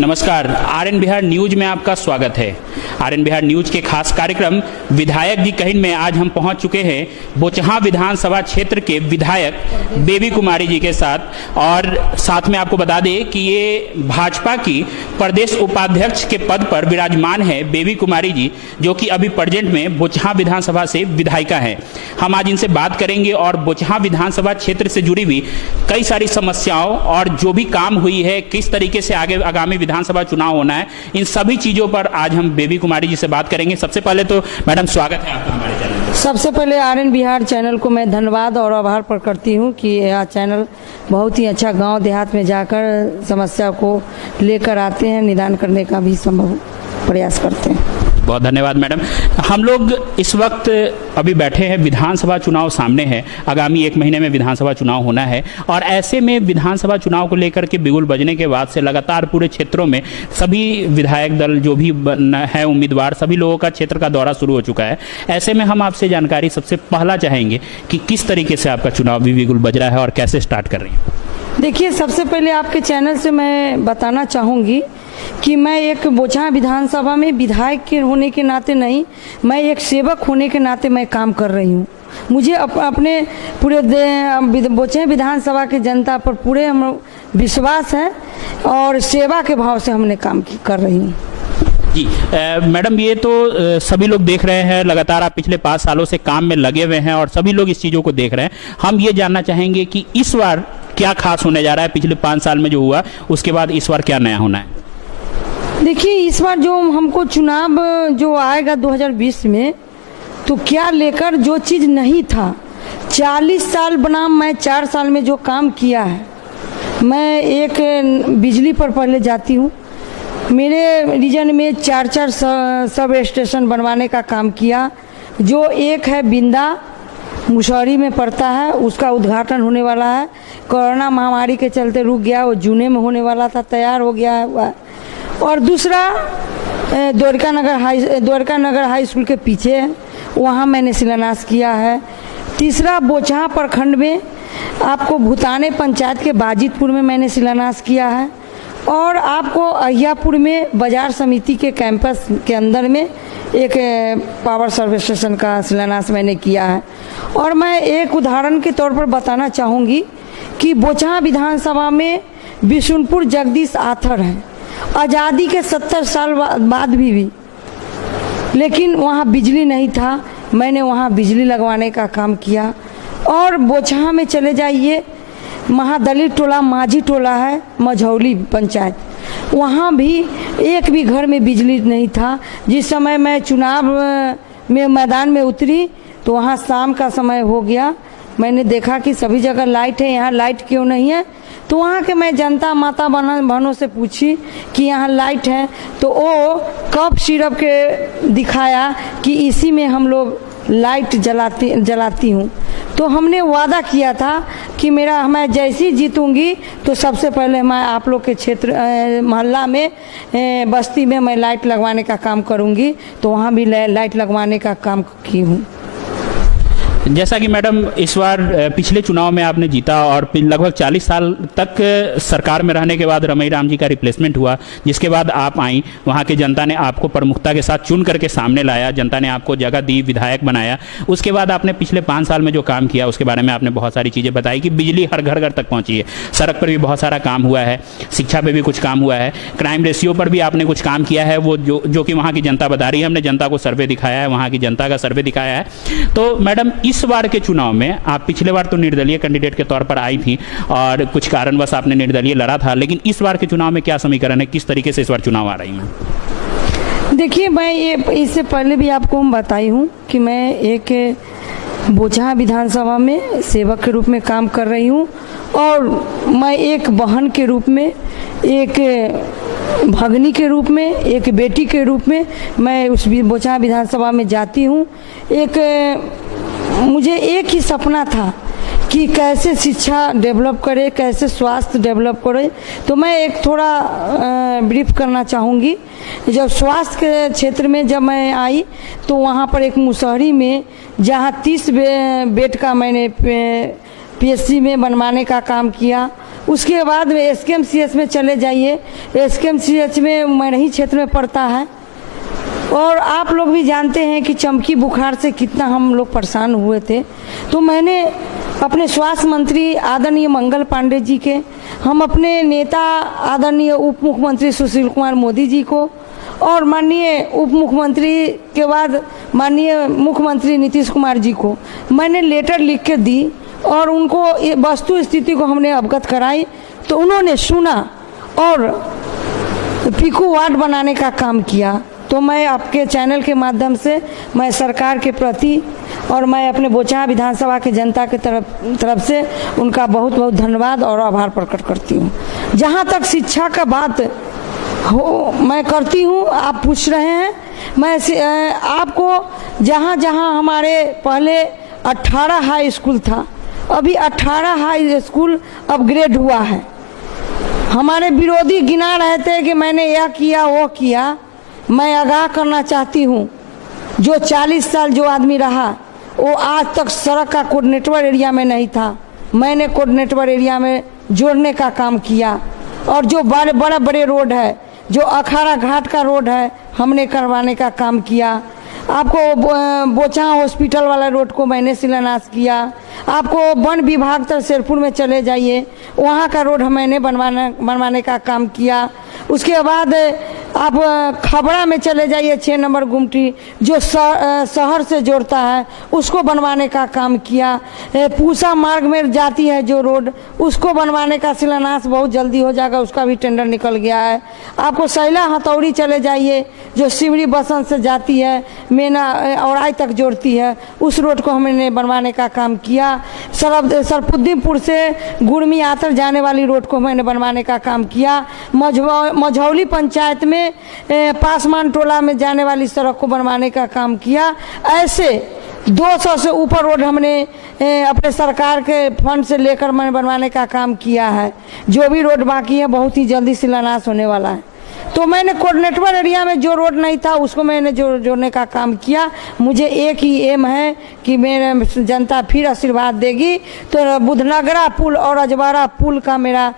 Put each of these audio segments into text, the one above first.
नमस्कार, RN Bihar news में आपका स्वागत है। आरएन बिहार न्यूज के खास कार्यक्रम विधायक जी कहिन में आज हम पहुंच चुके हैं बोचहां विधानसभा क्षेत्र के विधायक बेबी कुमारी जी के साथ। और साथ में आपको बता दें कि ये भाजपा की प्रदेश उपाध्यक्ष के पद पर विराजमान है बेबी कुमारी जी, जो कि अभी प्रेजेंट में बोचहां विधानसभा से विधायिका है। हम आज इनसे बात करेंगे और बोचहां विधानसभा क्षेत्र से जुड़ी हुई कई सारी समस्याओं और जो भी काम हुई है, किस तरीके से आगे आगामी विधानसभा चुनाव होना है, इन सभी चीजों पर आज हम बेबी कुमारी जी से बात करेंगे। सबसे पहले तो मैडम स्वागत है आपका हमारे चैनल में। सबसे पहले आरएन बिहार चैनल को मैं धन्यवाद और आभार प्रकट करती हूँ कि यह चैनल बहुत ही अच्छा गांव देहात में जाकर समस्या को लेकर आते हैं, निदान करने का भी संभव प्रयास करते हैं। बहुत धन्यवाद मैडम। हम लोग इस वक्त अभी बैठे हैं, विधानसभा चुनाव सामने है, आगामी 1 महीने में विधानसभा चुनाव होना है और ऐसे में विधानसभा चुनाव को लेकर के बिगुल बजने के बाद से लगातार पूरे क्षेत्रों में सभी विधायक दल जो भी है उम्मीदवार, सभी लोगों का क्षेत्र का दौरा शुरू हो चुका है। ऐसे में हम आपसे जानकारी सबसे पहला चाहेंगे कि किस तरीके से आपका चुनाव भी बिगुल बज रहा है और कैसे स्टार्ट कर रही है। देखिए, सबसे पहले आपके चैनल से मैं बताना चाहूँगी कि मैं एक बोचहां विधानसभा में विधायक के होने के नाते नहीं, मैं एक सेवक होने के नाते मैं काम कर रही हूँ। मुझे अपने पूरे बोचहां विधानसभा की जनता पर पूरे हम विश्वास है और सेवा के भाव से हमने काम कर रही हूँ। जी मैडम, ये तो सभी लोग देख रहे हैं, लगातार आप पिछले 5 सालों से काम में लगे हुए हैं और सभी लोग इस चीज़ों को देख रहे हैं। हम ये जानना चाहेंगे कि इस बार क्या खास होने जा रहा है, पिछले 5 साल में जो हुआ उसके बाद इस बार क्या नया होना है। देखिए, इस बार जो हमको चुनाव जो आएगा 2020 में, तो क्या लेकर जो चीज़ नहीं था 40 साल बनाम मैं 4 साल में जो काम किया है। मैं एक बिजली पर पहले जाती हूँ, मेरे रीजन में 4 सब स्टेशन बनवाने का काम किया। जो एक है बिंदा मुशहरी में पड़ता है, उसका उद्घाटन होने वाला है। कोरोना महामारी के चलते रुक गया, वो जूने में होने वाला था, तैयार हो गया है। और दूसरा द्वारका नगर हाई स्कूल के पीछे, वहाँ मैंने शिलान्यास किया है। तीसरा बोचहां प्रखंड में आपको भूताने पंचायत के बाजितपुर में मैंने शिलान्यास किया है। और आपको अहियापुर में बाजार समिति के कैंपस के अंदर में एक पावर सर्विस स्टेशन का शिलान्यास मैंने किया है। और मैं एक उदाहरण के तौर पर बताना चाहूँगी कि बोचहां विधानसभा में बिशुनपुर जगदीश आथर हैं, आज़ादी के 70 साल बाद भी लेकिन वहाँ बिजली नहीं था, मैंने वहाँ बिजली लगवाने का काम किया। और बोचहां में चले जाइए, महादलित टोला माझी टोला है, मझौली पंचायत, वहाँ भी एक भी घर में बिजली नहीं था। जिस समय मैं चुनाव में मैदान में उतरी तो वहाँ शाम का समय हो गया, मैंने देखा कि सभी जगह लाइट है, यहाँ लाइट क्यों नहीं है। तो वहाँ के मैं जनता माता बहनों से पूछी कि यहाँ लाइट है, तो वो कप सिरप के दिखाया कि इसी में हम लोग लाइट जलाती हूँ। तो हमने वादा किया था कि मैं जैसी जीतूंगी तो सबसे पहले मैं आप लोग के क्षेत्र मोहल्ला में बस्ती में मैं लाइट लगवाने का काम करूँगी। तो वहाँ भी लाइट लगवाने का काम की हूँ। जैसा कि मैडम इस बार पिछले चुनाव में आपने जीता और लगभग 40 साल तक सरकार में रहने के बाद रमई राम जी का रिप्लेसमेंट हुआ, जिसके बाद आप आई, वहाँ की जनता ने आपको प्रमुखता के साथ चुन करके सामने लाया, जनता ने आपको जगह दी, विधायक बनाया। उसके बाद आपने पिछले 5 साल में जो काम किया उसके बारे में आपने बहुत सारी चीज़ें बताई कि बिजली हर घर घर तक पहुँची है, सड़क पर भी बहुत सारा काम हुआ है, शिक्षा पर भी कुछ काम हुआ है, क्राइम रेशियो पर भी आपने कुछ काम किया है, वो जो कि वहाँ की जनता बता रही है। हमने जनता को सर्वे दिखाया है, वहाँ की जनता का सर्वे दिखाया है। तो मैडम, इस बार के चुनाव में आप पिछले बार तो निर्दलीय कैंडिडेट के तौर पर आई थी और कुछ कारणवश आपने निर्दलीय लड़ा था, लेकिन इस बार के चुनाव में क्या समीकरण है, किस तरीके से इस बार चुनाव आ रही है। देखिए, मैं ये इससे पहले भी आपको हम बताई हूँ कि मैं एक बोचहां विधानसभा में सेवक के रूप में काम कर रही हूँ और मैं एक बहन के रूप में, एक भगनी के रूप में, एक बेटी के रूप में मैं उस बोचहां विधानसभा में जाती हूँ। मुझे एक ही सपना था कि कैसे शिक्षा डेवलप करे, कैसे स्वास्थ्य डेवलप करे। तो मैं एक थोड़ा ब्रीफ करना चाहूँगी। जब स्वास्थ्य के क्षेत्र में जब मैं आई तो वहाँ पर एक मुशहरी में जहाँ 30 बेड का मैंने पीएचसी में बनवाने का काम किया। उसके बाद में SKMCH में चले जाइए, SKMCH में मरही क्षेत्र में पड़ता है। और आप लोग भी जानते हैं कि चमकी बुखार से कितना हम लोग परेशान हुए थे। तो मैंने अपने स्वास्थ्य मंत्री आदरणीय मंगल पांडे जी के, हम अपने नेता आदरणीय उप मुख्यमंत्री सुशील कुमार मोदी जी को और माननीय उप मुख्यमंत्री के बाद माननीय मुख्यमंत्री नीतीश कुमार जी को मैंने लेटर लिख के दी और उनको वस्तु स्थिति को हमने अवगत कराई। तो उन्होंने सुना और पीकू वार्ड बनाने का काम किया। तो मैं आपके चैनल के माध्यम से मैं सरकार के प्रति और मैं अपने बोचाहा विधानसभा के जनता के तरफ से उनका बहुत बहुत धन्यवाद और आभार प्रकट करती हूँ। जहाँ तक शिक्षा का बात हो मैं करती हूँ, आप पूछ रहे हैं, मैं आपको जहाँ जहाँ हमारे पहले 18 हाई स्कूल था, अभी 18 हाई स्कूल अपग्रेड हुआ है। हमारे विरोधी गिना रहे थे कि मैंने यह किया वो किया। मैं आगाह करना चाहती हूँ, जो 40 साल जो आदमी रहा वो आज तक सड़क का कोऑर्डिनेटर एरिया में नहीं था। मैंने कोऑर्डिनेटर एरिया में जोड़ने का काम किया। और जो बड़े बड़े रोड है, जो अखाड़ा घाट का रोड है, हमने करवाने का काम किया। आपको बोचाहा हॉस्पिटल वाला रोड को मैंने शिलान्यास किया। आपको वन विभाग तक शेरपुर में चले जाइए, वहाँ का रोड मैंने बनवाने का काम किया। उसके बाद आप खबड़ा में चले जाइए, 6 नंबर गुमटी जो शहर से जोड़ता है, उसको बनवाने का काम किया। पूसा मार्ग में जाती है जो रोड, उसको बनवाने का शिलान्यास बहुत जल्दी हो जाएगा, उसका भी टेंडर निकल गया है। आपको सैला हथौड़ी चले जाइए जो सिमरी बसंत से जाती है, मेना औराई तक जोड़ती है, उस रोड को हमने बनवाने का काम किया। सरफुद्दीनपुर से गुड़मी आतर जाने वाली रोड को मैंने बनवाने का काम किया। मझौली पंचायत में पासमान टोला में जाने वाली सड़क को बनवाने का काम किया। ऐसे 200 से ऊपर रोड हमने अपने सरकार के फंड से लेकर मैंने बनवाने का काम किया है। जो भी रोड बाकी है बहुत ही जल्दी शिलान्यास होने वाला है। तो मैंने कोऑर्डिनेटर एरिया में जो रोड नहीं था उसको मैंने जोड़ने का काम किया। मुझे एक ही एम है कि मेरे जनता फिर आशीर्वाद देगी। तो बुधनगरा पुल और अजवारा पुल का मेरा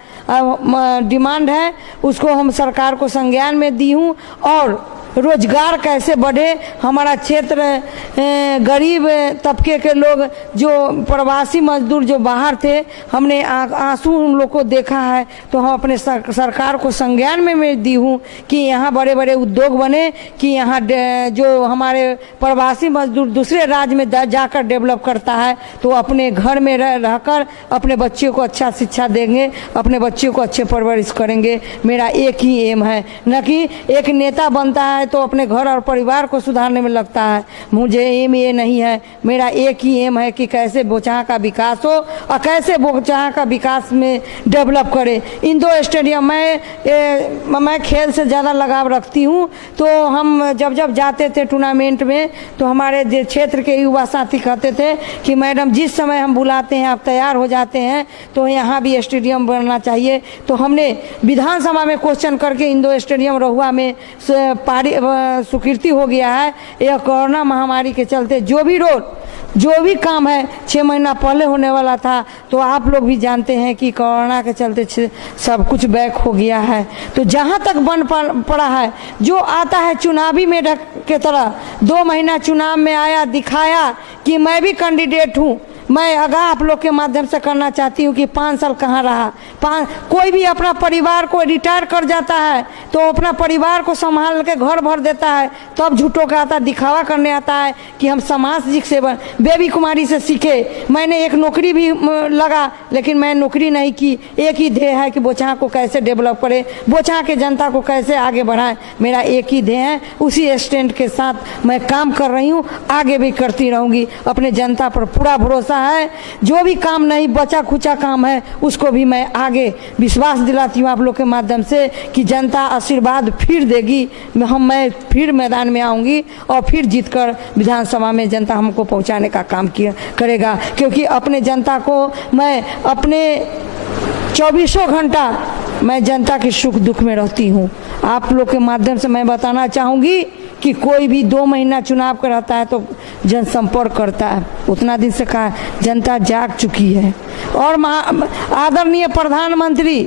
डिमांड है, उसको हम सरकार को संज्ञान में दी हूँ। और रोजगार कैसे बढ़े, हमारा क्षेत्र गरीब तबके के लोग जो प्रवासी मजदूर जो बाहर थे, हमने आंसू उन लोग को देखा है। तो हम अपने सरकार को संज्ञान में मैं दी हूँ कि यहाँ बड़े बड़े उद्योग बने, कि यहाँ जो हमारे प्रवासी मजदूर दूसरे राज्य में जाकर डेवलप करता है तो अपने घर में रहकर अपने बच्चों को अच्छा शिक्षा देंगे, अपने बच्चों को अच्छे परवरिश करेंगे। मेरा एक ही एम है, न कि एक नेता बनता है तो अपने घर और परिवार को सुधारने में लगता है। मुझे एम ये नहीं है, मेरा एक ही एम है कि कैसे बोचाहा का विकास हो और कैसे बोचाहा का विकास में डेवलप करे। इंडोर स्टेडियम मैं खेल से ज़्यादा लगाव रखती हूँ। तो हम जब जाते थे टूर्नामेंट में तो हमारे क्षेत्र के युवा साथी कहते थे कि मैडम जिस समय हम बुलाते हैं आप तैयार हो जाते हैं, तो यहाँ भी स्टेडियम बनना चाहिए। तो हमने विधानसभा में क्वेश्चन करके इंडोर स्टेडियम रहुआ में स्वीकृति हो गया है। यह कोरोना महामारी के चलते जो भी काम है 6 महीना पहले होने वाला था, तो आप लोग भी जानते हैं कि कोरोना के चलते सब कुछ बैक हो गया है। तो जहाँ तक बन पड़ा है, जो आता है चुनावी मेढक के तरह 2 महीना चुनाव में आया, दिखाया कि मैं भी कैंडिडेट हूँ। मैं आगाह आप लोग के माध्यम से करना चाहती हूँ कि 5 साल कहाँ रहा। कोई भी अपना परिवार को रिटायर कर जाता है तो अपना परिवार को संभाल के घर भर देता है, तब झूठों का आता दिखावा करने आता है कि हम सामाजिक सेवा। बेबी कुमारी से सीखे, मैंने एक नौकरी भी लगा, लेकिन मैं नौकरी नहीं की। एक ही ध्येय है कि बोचाहा को कैसे डेवलप करे, बोचाहा के जनता को कैसे आगे बढ़ाए। मेरा एक ही ध्येय है, उसी स्टैंड के साथ मैं काम कर रही हूँ, आगे भी करती रहूँगी। अपने जनता पर पूरा भरोसा है। जो भी काम नहीं बचा खुचा काम है उसको भी मैं आगे विश्वास दिलाती हूँ आप लोग के माध्यम से कि जनता आशीर्वाद फिर देगी। मैं फिर मैदान में आऊँगी और फिर जीतकर विधानसभा में जनता हमको पहुँचाने का काम करेगा। क्योंकि अपने जनता को मैं अपने 24 घंटा मैं जनता के सुख दुख में रहती हूँ। आप लोग के माध्यम से मैं बताना चाहूँगी कि कोई भी 2 महीना चुनाव का रहता है तो जनसंपर्क करता है। उतना दिन से कहा जनता जाग चुकी है। और आदरणीय प्रधानमंत्री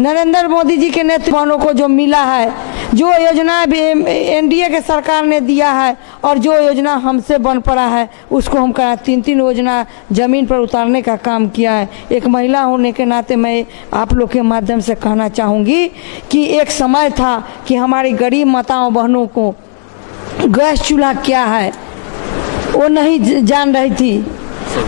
नरेंद्र मोदी जी के नेतृत्व को जो मिला है, जो योजना एनडीए के सरकार ने दिया है और जो योजना हमसे बन पड़ा है, उसको हम 3 योजना जमीन पर उतारने का काम किया है। एक महिला होने के नाते मैं आप लोग के माध्यम से कहना चाहूँगी कि एक समय था कि हमारी गरीब माताओं बहनों को गैस चूल्हा क्या है वो नहीं जान रही थी।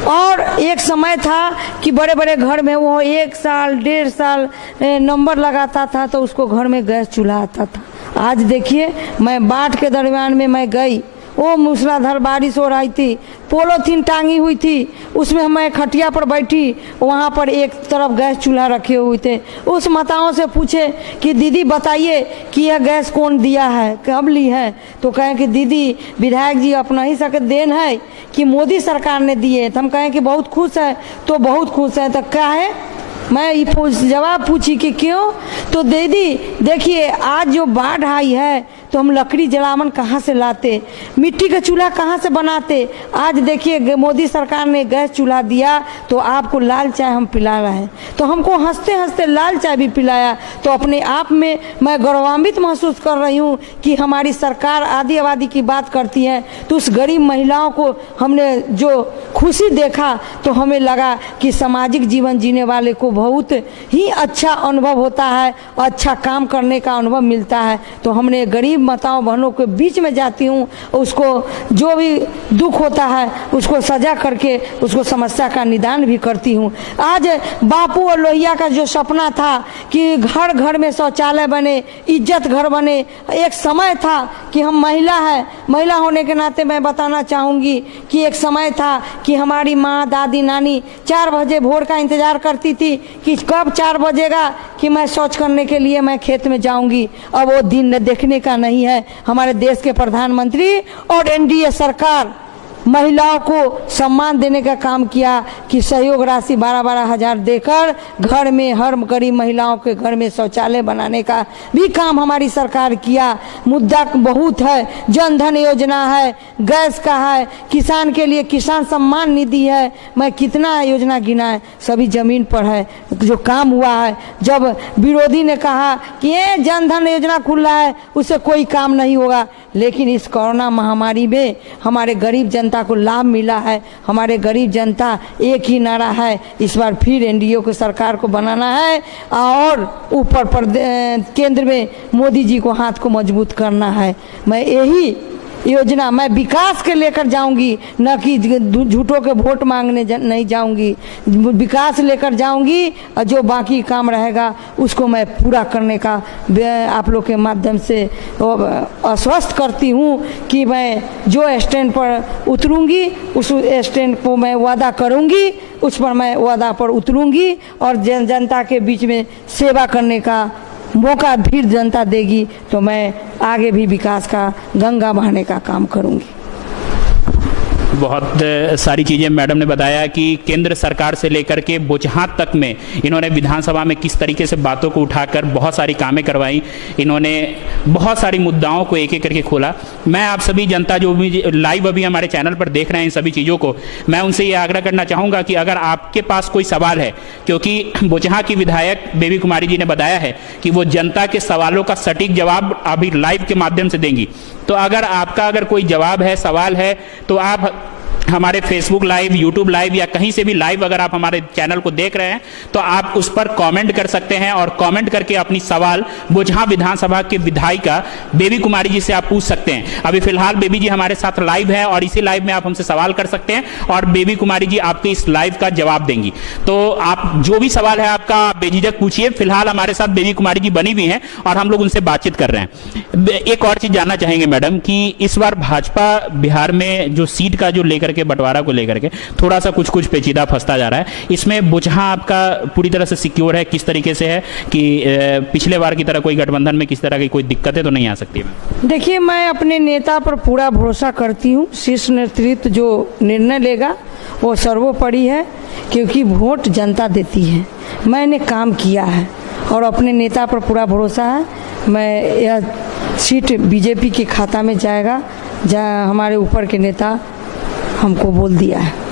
और एक समय था कि बड़े बड़े घर में वो 1 साल 1.5 साल नंबर लगाता था तो उसको घर में गैस चूल्हा आता था। आज देखिए, मैं बाढ़ के दरमियान में मैं गई, वो मूसलाधार बारिश हो रही थी, पोलोथीन टांगी हुई थी, उसमें मैं खटिया पर बैठी, वहाँ पर एक तरफ गैस चूल्हा रखे हुए थे। उस माताओं से पूछे कि दीदी बताइए कि यह गैस कौन दिया है, कब ली है? तो कहें कि दीदी विधायक जी अपना ही सके देन है कि मोदी सरकार ने दिए। तो हम कहें कि बहुत खुश है, तो बहुत खुश है। तो क्या है, मैं ये जवाब पूछी कि क्यों? तो दीदी देखिए, आज जो बाढ़ आई है तो हम लकड़ी जलावन कहाँ से लाते, मिट्टी का चूल्हा कहाँ से बनाते। आज देखिए मोदी सरकार ने गैस चूल्हा दिया तो आपको लाल चाय हम पिला रहे हैं। तो हमको हंसते हंसते लाल चाय भी पिलाया। तो अपने आप में मैं गौरवान्वित महसूस कर रही हूँ कि हमारी सरकार आदि आबादी की बात करती है। तो उस गरीब महिलाओं को हमने जो खुशी देखा तो हमें लगा कि सामाजिक जीवन जीने वाले को बहुत ही अच्छा अनुभव होता है, अच्छा काम करने का अनुभव मिलता है। तो हमने गरीब माताओं बहनों के बीच में जाती हूँ, उसको जो भी दुख होता है उसको सजा करके उसको समस्या का निदान भी करती हूँ। आज बापू और लोहिया का जो सपना था कि घर घर में शौचालय बने, इज्जत घर बने, एक समय था कि हम महिला होने के नाते मैं बताना चाहूँगी कि एक समय था कि हमारी माँ दादी नानी 4 बजे भोर का इंतजार करती थी कि कब 4 बजेगा कि मैं शौच करने के लिए मैं खेत में जाऊंगी। अब वो दिन देखने का नहीं है। हमारे देश के प्रधानमंत्री और एनडीए सरकार महिलाओं को सम्मान देने का काम किया कि सहयोग राशि 12-12 हज़ार देकर घर में हर गरीब महिलाओं के घर में शौचालय बनाने का भी काम हमारी सरकार किया। मुद्दा बहुत है, जन धन योजना है, गैस का है, किसान के लिए किसान सम्मान निधि है, मैं कितना योजना गिनाए, सभी जमीन पर है। जो काम हुआ है, जब विरोधी ने कहा कि ये जन धन योजना खुला है उससे कोई काम नहीं होगा, लेकिन इस कोरोना महामारी में हमारे गरीब जनता को लाभ मिला है। हमारे गरीब जनता एक ही नारा है, इस बार फिर एनडीए को सरकार को बनाना है और ऊपर केंद्र में मोदी जी को हाथ को मजबूत करना है। मैं यही योजना, मैं विकास के लेकर जाऊंगी, न कि झूठों के वोट मांगने नहीं जाऊंगी। विकास लेकर जाऊंगी और जो बाकी काम रहेगा उसको मैं पूरा करने का आप लोग के माध्यम से आश्वस्त करती हूँ कि मैं जो स्टैंड पर उतरूंगी उस स्टैंड को मैं वादा करूंगी, उस पर मैं वादा पर उतरूंगी और जनता के बीच में सेवा करने का मौका फिर जनता देगी तो मैं आगे भी विकास का गंगा बहाने का काम करूंगी। बहुत सारी चीज़ें मैडम ने बताया कि केंद्र सरकार से लेकर के बुचहां तक में इन्होंने विधानसभा में किस तरीके से बातों को उठाकर बहुत सारी कामें करवाई। इन्होंने बहुत सारी मुद्दाओं को एक एक करके खोला। मैं आप सभी जनता जो भी लाइव अभी हमारे चैनल पर देख रहे हैं इन सभी चीज़ों को, मैं उनसे ये आग्रह करना चाहूँगा कि अगर आपके पास कोई सवाल है, क्योंकि बुचहां की विधायक बेबी कुमारी जी ने बताया है कि वो जनता के सवालों का सटीक जवाब अभी लाइव के माध्यम से देंगी। तो अगर कोई जवाब है, सवाल है, तो आप हमारे फेसबुक लाइव, यूट्यूब लाइव या कहीं से भी लाइव अगर आप हमारे चैनल को देख रहे हैं तो आप उस पर कमेंट कर सकते हैं और कमेंट करके अपनी सवाल बुचहां विधानसभा के विधायिका बेबी कुमारी जी से आप पूछ सकते हैं। अभी फिलहाल बेबी जी हमारे साथ लाइव है और इसी लाइव में आप हमसे सवाल कर सकते हैं और बेबी कुमारी जी आपके इस लाइव का जवाब देंगी। तो आप जो भी सवाल है आपका बेझिझक पूछिए। फिलहाल हमारे साथ बेबी कुमारी जी बनी हुई हैं और हम लोग उनसे बातचीत कर रहे हैं। एक और चीज जानना चाहेंगे मैडम कि इस बार भाजपा बिहार में जो सीट का जो लेकर के बंटवारा को लेकर के थोड़ा सा कुछ पेचीदा फंसता जा रहा है, इसमें बुचहां आपका पूरी तरह से सिक्योर है? किस तरीके से है कि पिछले बार की तरह कोई गठबंधन में किस तरह की कोई दिक्कतें तो नहीं आ सकती? देखिए, मैं अपने नेता पर पूरा भरोसा करती हूँ। शीर्ष नेतृत्व जो निर्णय लेगा वो सर्वोपरि है, क्योंकि वोट जनता देती है। मैंने काम किया है और अपने नेता पर पूरा भरोसा है। मैं यह सीट बीजेपी के खाता में जाएगा, जहाँ हमारे ऊपर के नेता हमको बोल दिया है।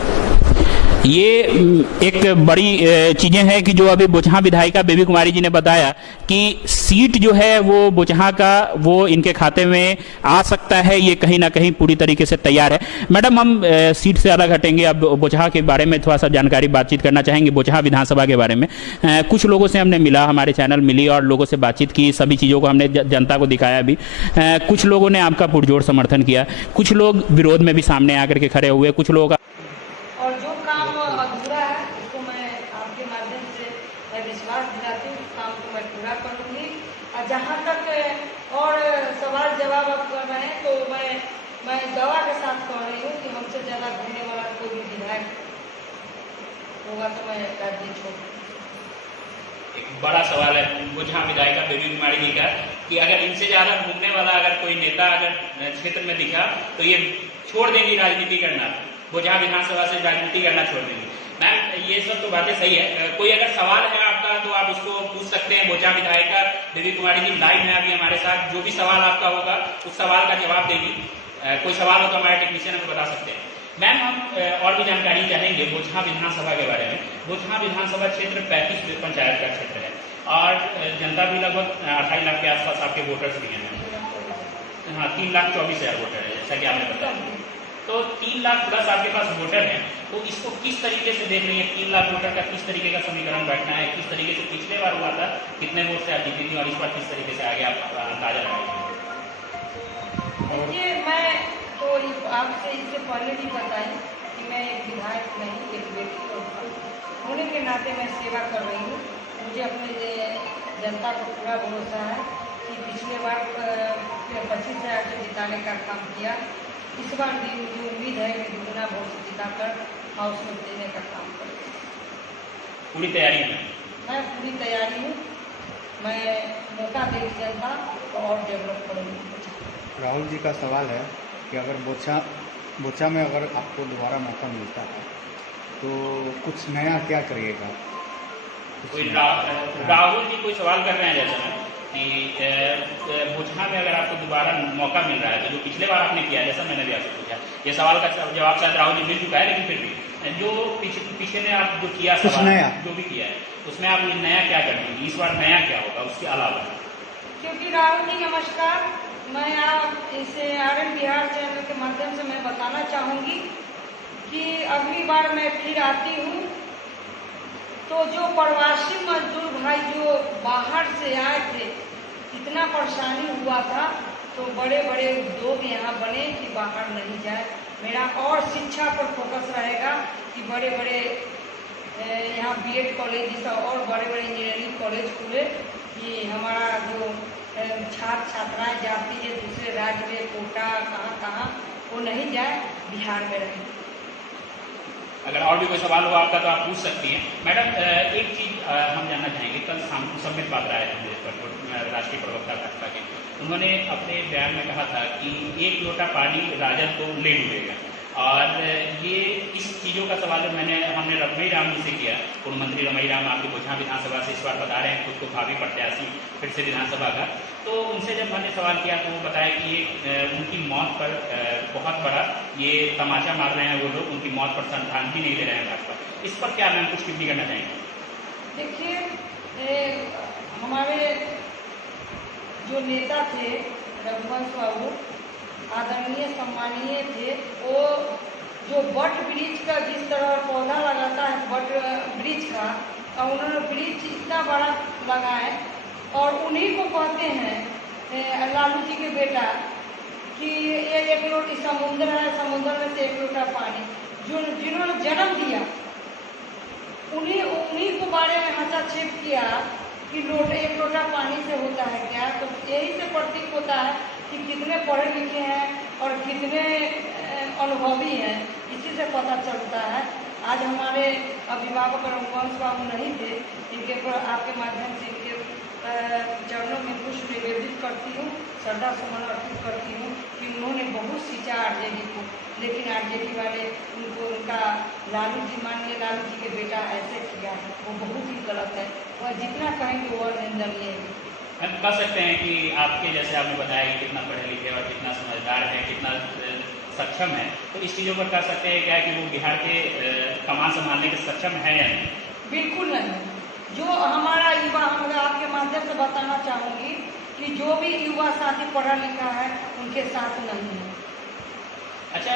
ये एक बड़ी चीज़ें हैं कि जो अभी बोचहां विधायिका बेबी कुमारी जी ने बताया कि सीट जो है वो बोचहां का वो इनके खाते में आ सकता है, ये कहीं ना कहीं पूरी तरीके से तैयार है। मैडम, हम सीट से अलग हटेंगे, अब बोचहां के बारे में थोड़ा सा जानकारी बातचीत करना चाहेंगे, बोचहां विधानसभा के बारे में। कुछ लोगों से हमने मिला, हमारे चैनल मिली और लोगों से बातचीत की, सभी चीज़ों को हमने जनता को दिखाया भी। कुछ लोगों ने आपका पुरजोर समर्थन किया, कुछ लोग विरोध में भी सामने आकर के खड़े हुए, कुछ लोगों का और जो काम अधूरा है उसको मैं आपके माध्यम से मैं विश्वास दिलाती हूँ, उस काम को मैं पूरा करूँगी। और जहाँ तक और सवाल जवाब आप कर रहे हैं तो मैं दवा के साथ कह रही हूँ कि हमसे ज़्यादा घूमने वाला कोई भी विधायक होगा तो मैं राज्य छोड़। एक बड़ा सवाल है बोचहां विधायिका बेबी कुमारी जी का कि अगर इनसे ज्यादा घूमने वाला अगर कोई नेता अगर क्षेत्र में दिखा तो ये छोड़ देंगी राजनीति करना, बोचहां विधानसभा से राजनीति करना छोड़ देंगे। मैम, ये सब तो बातें सही है, कोई अगर सवाल है आपका तो आप उसको पूछ सकते हैं। बोचहां विधायिका बेबी कुमारी जी लाइव में अभी हमारे साथ, जो भी सवाल आपका होगा उस सवाल का जवाब देगी। कोई सवाल हो तो हमारे टेक्नीशियन हमें बता सकते हैं। मैम, हम और भी जानकारी चाहेंगे बोचहां विधानसभा के बारे में। बोचहां विधानसभा क्षेत्र 35 पंचायत का क्षेत्र है और जनता भी लगभग 28 लाख के आसपास आपके वोटर्स भी हैं। हाँ, 3,24,000 वोटर है जैसा कि आपने बताया। तो 3 लाख प्लस आपके पास वोटर हैं, तो इसको किस तरीके से देख रही है? 3 लाख वोटर का किस तरीके का समीकरण बैठना है, किस तरीके से पिछले बार हुआ था, कितने वोट से आप जीती थी और इस बार किस तरीके से आगे आप अंदाजा लगाएंगे? देखिए, मैं तो आपसे इससे पहले भी बताई कि मैं एक विधायक नहीं, एक बेटी होने के नाते मैं सेवा कर रही हूँ। मुझे अपने जनता को पूरा भरोसा है कि पिछले बार 25,000 से जिताने का काम किया, इस बार भी मुझे उम्मीद है कि दुगना वोट से जिताकर हाउस में देने का काम करें। पूरी तैयारी है? मैं पूरी तैयारी हूँ। मैं मौका देगी जनता तो और डेवलप करूँगी। राहुल जी का सवाल है कि अगर बोचा में अगर आपको दोबारा मौका मिलता है तो कुछ नया क्या करिएगा? कोई राहुल जी कोई सवाल कर रहे हैं जैसे में कि बोचहां में अगर आपको दोबारा मौका मिल रहा है तो जो पिछले बार आपने किया, जैसा मैंने भी आपसे पूछा, ये सवाल का जवाब शायद राहुल जी मिल चुका है, लेकिन फिर भी जो पीछे में आप जो किया सवाल नया जो भी किया है उसमें आप नया क्या करेंगे? इस बार नया क्या होगा उसके अलावा? क्योंकि राहुल जी नमस्कार, मैं आप इसे RN बिहार चैनल के माध्यम से मैं बताना चाहूँगी कि अगली बार मैं फिर आती हूँ तो जो प्रवासी मजदूर भाई जो बाहर से आए थे, इतना परेशानी हुआ था, तो बड़े बड़े उद्योग यहाँ बने कि बाहर नहीं जाए। मेरा और शिक्षा पर फोकस रहेगा कि बड़े बड़े यहाँ BEd कॉलेज जैसा और बड़े बड़े इंजीनियरिंग कॉलेज खुले कि हमारा जो छात्र छात्राएँ जाती है दूसरे राज्य में, कोटा कहाँ वो नहीं जाए, बिहार में रहे। अगर और भी कोई सवाल हो आपका तो आप पूछ सकती हैं। मैडम, एक चीज़ हम जानना चाहेंगे, कल संबित पात्रा आए थे राष्ट्रीय प्रवक्ता भाजपा के, उन्होंने अपने बयान में कहा था कि 1 लोटा पानी राजद को ले डूबेगा, और ये इस चीज़ों का सवाल हमने रमई राम जी से किया। पूर्व मंत्री रमई राम आपकी बोचहां विधानसभा से इस बार बता रहे हैं खुद को भावी प्रत्याशी फिर से विधानसभा का, तो उनसे जब मैंने सवाल किया तो वो बताया कि ये उनकी मौत पर बहुत बड़ा ये तमाचा मार रहे हैं वो लोग, उनकी मौत पर श्रद्धांजलि नहीं दे रहे हैं भाजपा। इस पर क्या मैम कुछ टिप्पणी करना चाहेंगे? देखिए, हमारे जो नेता थे रघुवंश बाबू, आदरणीय सम्मानीय थे, वो जो वट वृक्ष का जिस तरह पौधा लगाता है वट वृक्ष का, और उन्होंने वृक्ष इतना बड़ा लगाए, और उन्हीं को कहते हैं लालू जी के बेटा कि ये 1 लोटी समुद्र है, समुद्र में से 1 लोटा पानी, जो जिन्होंने जन्म दिया उन्हीं को बारे में हस्तक्षेप किया कि 1 लोटा पानी से होता है क्या। तो यही से प्रतीक होता है कि कितने पढ़े लिखे हैं और कितने अनुभवी हैं, इसी से पता चलता है। आज हमारे अभिभावक रघुवंश बाबू नहीं थे, इनके पर आपके माध्यम से इनके चरणों में पुष्प निवेदित करती हूँ, श्रद्धा सुमन अर्पित करती हूँ कि उन्होंने बहुत सींचा RJD को, लेकिन RJD वाले उनको उनका लालू जी मानिए, लालू जी के बेटा ऐसे किया है, वो बहुत ही गलत है। वह जितना कहेंगे वो अंदर लेंगे। हम कह सकते हैं कि आपके जैसे आपने बताया कि कितना पढ़े लिखे और कितना समझदार है, कितना सक्षम है, तो इस चीज़ों पर कह सकते हैं क्या कि वो बिहार के कमान संभालने के सक्षम है या नहीं? बिल्कुल नहीं। जो हमारा युवा, हम आपके माध्यम से बताना चाहूँगी कि जो भी युवा साथी पढ़ा लिखा है उनके साथ नहीं है। अच्छा,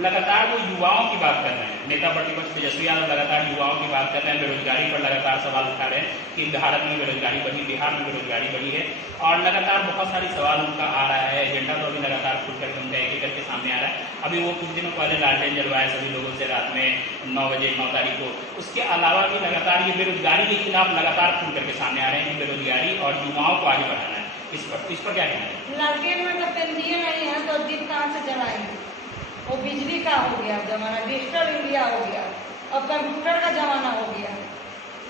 लगातार वो युवाओं की बात कर रहे हैं, नेता प्रतिपक्ष तेजस्वी यादव लगातार युवाओं की बात कर रहे हैं, बेरोजगारी पर लगातार सवाल उठा रहे हैं कि भारत में बेरोजगारी बढ़ी, बिहार में बेरोजगारी बढ़ी है, और लगातार बहुत सारे सवाल उनका आ रहा है। एजेंडा तो अभी लगातार खुल करके उनका एक करके सामने आ रहा है। अभी वो कुछ दिनों पहले लालटेन जलवाए सभी लोगों से रात में 9 बजे 9 तारीख को। उसके अलावा भी लगातार ये बेरोजगारी के खिलाफ लगातार खुल करके सामने आ रहे हैं कि बेरोजगारी और युवाओं को आगे बढ़ाना है। इस पर क्या कहना है? लालटेन में तो पेन दिए नहीं है तो दीप कहाँ से जलाएंगे? वो बिजली का हो गया जमाना, डिजिटल इंडिया हो गया, अब कंप्यूटर का जमाना हो गया।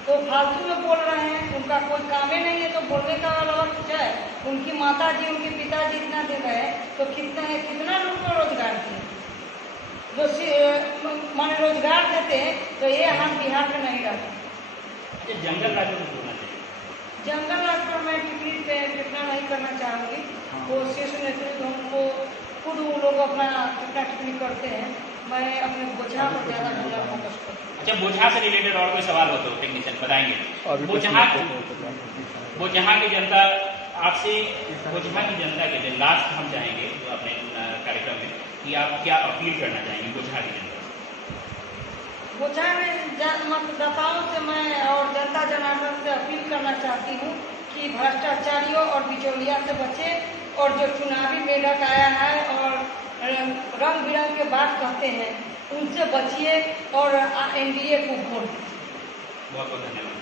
तो फालतू में बोल रहे हैं, उनका कोई काम ही नहीं है तो बोलने का वाला कुछ है? उनकी माता जी, उनके पिताजी इतना दे रहे तो कितना लोग को रोजगार दिए? जो मान रोजगार देते तो ये हम बिहार में नहीं रहते। जंगल राज्यों को बोलना चाहिए। जंगल राज पर मैं टिप्पणी पे टिप्पणी नहीं करना चाहूँगी। वो शीर्ष नेतृत्व हमको खुद वो लोग अपना टिप्पणी करते हैं, मैं अपने बोझा पर ज़्यादा फोकस करती हूँ। अच्छा, बोझा से रिलेटेड और कोई सवाल हो तो टेक्नीशियन बताएंगे। बोझा की जनता आपसे, बोझा की जनता के लिए लास्ट हम चाहेंगे तो अपने कार्यक्रम में कि आप क्या अपील करना चाहेंगे बोझा की जनता? बोझा में मतदाताओं से मैं और जनता जनार्दन से अपील करना चाहती हूँ कि भ्रष्टाचारियों और बिचौलिया से बचे, और जो चुनावी मेढक आया है और रंग बिरंग के बात कहते हैं उनसे बचिए और एनडीए को वोट दीजिए। बहुत बहुत धन्यवाद।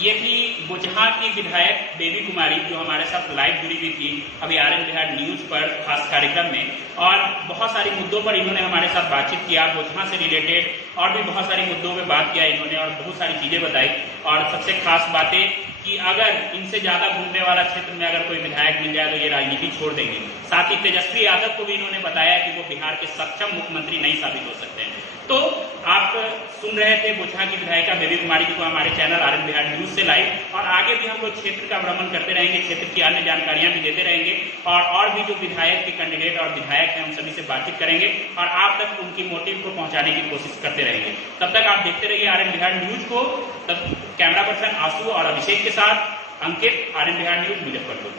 ये थी बोचहा की विधायक बेबी कुमारी जो हमारे साथ लाइव जुड़ी हुई थी अभी आरएन बिहार न्यूज पर खास कार्यक्रम में, और बहुत सारे मुद्दों पर इन्होंने हमारे साथ बातचीत किया। बोचहा से रिलेटेड और भी बहुत सारे मुद्दों पे बात किया इन्होंने और बहुत सारी चीजें बताई, और सबसे खास बातें कि अगर इनसे ज्यादा घूमने वाला क्षेत्र में अगर कोई विधायक मिल जाए तो ये राजनीति छोड़ देंगे। साथ ही तेजस्वी यादव को भी इन्होंने बताया कि वो बिहार के सक्षम मुख्यमंत्री नहीं साबित हो सकते हैं। तो आप सुन रहे थे बोचहा की विधायिका बेबी कुमारी जी को हमारे चैनल आरएन बिहार न्यूज से लाइव, और आगे भी हम लोग क्षेत्र का भ्रमण करते रहेंगे, क्षेत्र की अन्य जानकारियां भी देते रहेंगे, और भी जो विधायक के कैंडिडेट और विधायक हैं उन सभी से बातचीत करेंगे और आप तक उनकी मोटिव को पहुंचाने की कोशिश करते रहेंगे। तब तक आप देखते रहिए आरएन बिहार न्यूज को। तब कैमरा पर्सन आंसू और अभिषेक के साथ अंकित, आरएन बिहार न्यूज मुजफ्फरपुर।